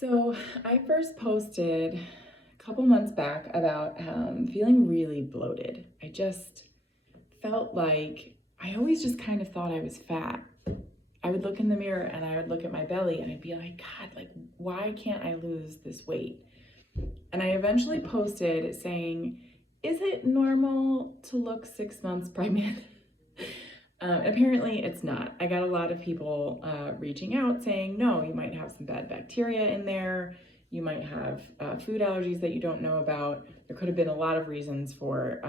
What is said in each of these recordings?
So I first posted a couple months back about feeling really bloated. I just felt like I always just kind of thought I was fat. I would look in the mirror and I would look at my belly and I'd be like, God, like, why can't I lose this weight? And I eventually posted saying, is it normal to look 6 months pregnant? Apparently it's not. I got a lot of people reaching out saying, no, you might have some bad bacteria in there. You might have food allergies that you don't know about. There could have been a lot of reasons for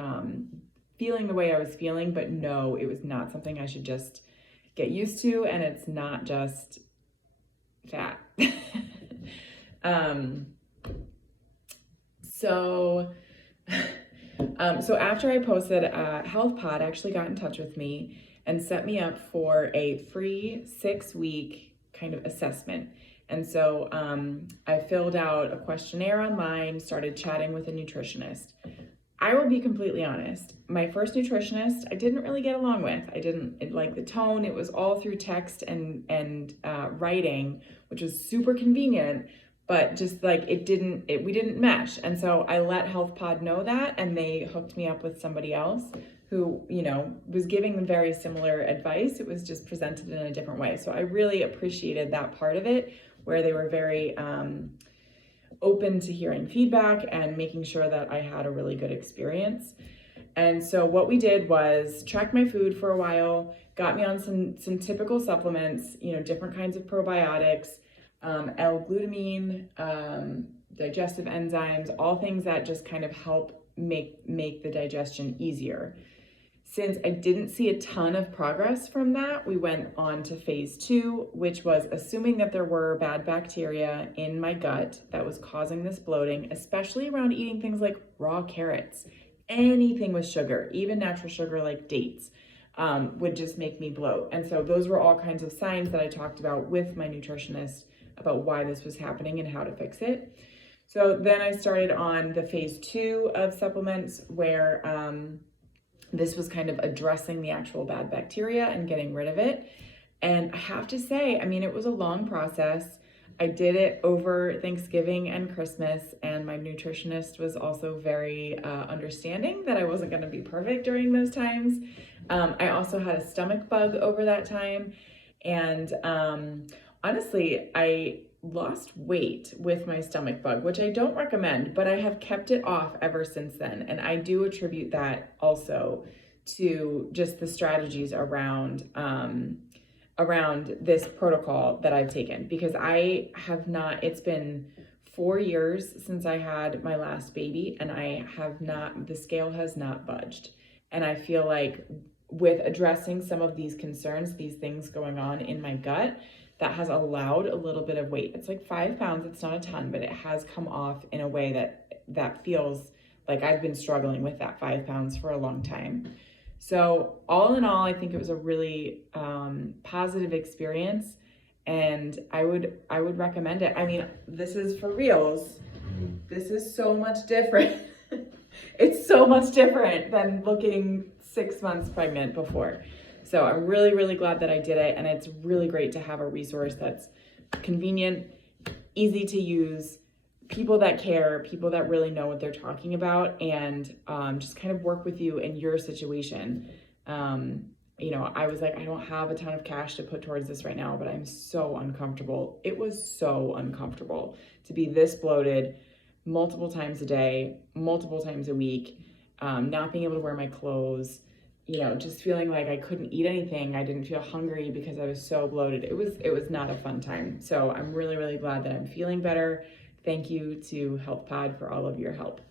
feeling the way I was feeling, but no, it was not something I should just get used to, and it's not just fat. So after I posted, HealthPod actually got in touch with me and set me up for a free 6-week kind of assessment. And so I filled out a questionnaire online, started chatting with a nutritionist. I will be completely honest. My first nutritionist, I didn't really get along with. I didn't like the tone. It was all through text and writing, which was super convenient, but just like we didn't mesh. And so I let HealthPod know that, and they hooked me up with somebody else who, was giving them very similar advice. It was just presented in a different way. So I really appreciated that part of it, where they were very open to hearing feedback and making sure that I had a really good experience. And so what we did was track my food for a while, got me on some typical supplements, different kinds of probiotics, L-glutamine, digestive enzymes, all things that just kind of help make the digestion easier. Since I didn't see a ton of progress from that, we went on to phase 2, which was assuming that there were bad bacteria in my gut that was causing this bloating, especially around eating things like raw carrots. Anything with sugar, even natural sugar like dates, would just make me bloat. And so those were all kinds of signs that I talked about with my nutritionist about why this was happening and how to fix it. So then I started on the phase 2 of supplements, where this was kind of addressing the actual bad bacteria and getting rid of it. And I have to say, it was a long process. I did it over Thanksgiving and Christmas, and my nutritionist was also very understanding that I wasn't going to be perfect during those times. I also had a stomach bug over that time. And honestly, I lost weight with my stomach bug, which I don't recommend, but I have kept it off ever since then. And I do attribute that also to just the strategies around this protocol that I've taken, because it's been 4 years since I had my last baby, and the scale has not budged. And I feel like with addressing some of these concerns, these things going on in my gut, that has allowed a little bit of weight. It's like 5 pounds. It's not a ton, but it has come off in a way that feels like I've been struggling with that 5 pounds for a long time. So all in all, I think it was a really positive experience, and I would recommend it. This is for reals. This is so much different. It's so much different than looking 6 months pregnant before. So I'm really, really glad that I did it. And it's really great to have a resource that's convenient, easy to use, people that care, people that really know what they're talking about, and just kind of work with you in your situation. I was like, I don't have a ton of cash to put towards this right now, but I'm so uncomfortable. It was so uncomfortable to be this bloated multiple times a day, multiple times a week, not being able to wear my clothes, just feeling like I couldn't eat anything. I didn't feel hungry because I was so bloated. It was not a fun time. So I'm really, really glad that I'm feeling better. Thank you to HealthPod for all of your help.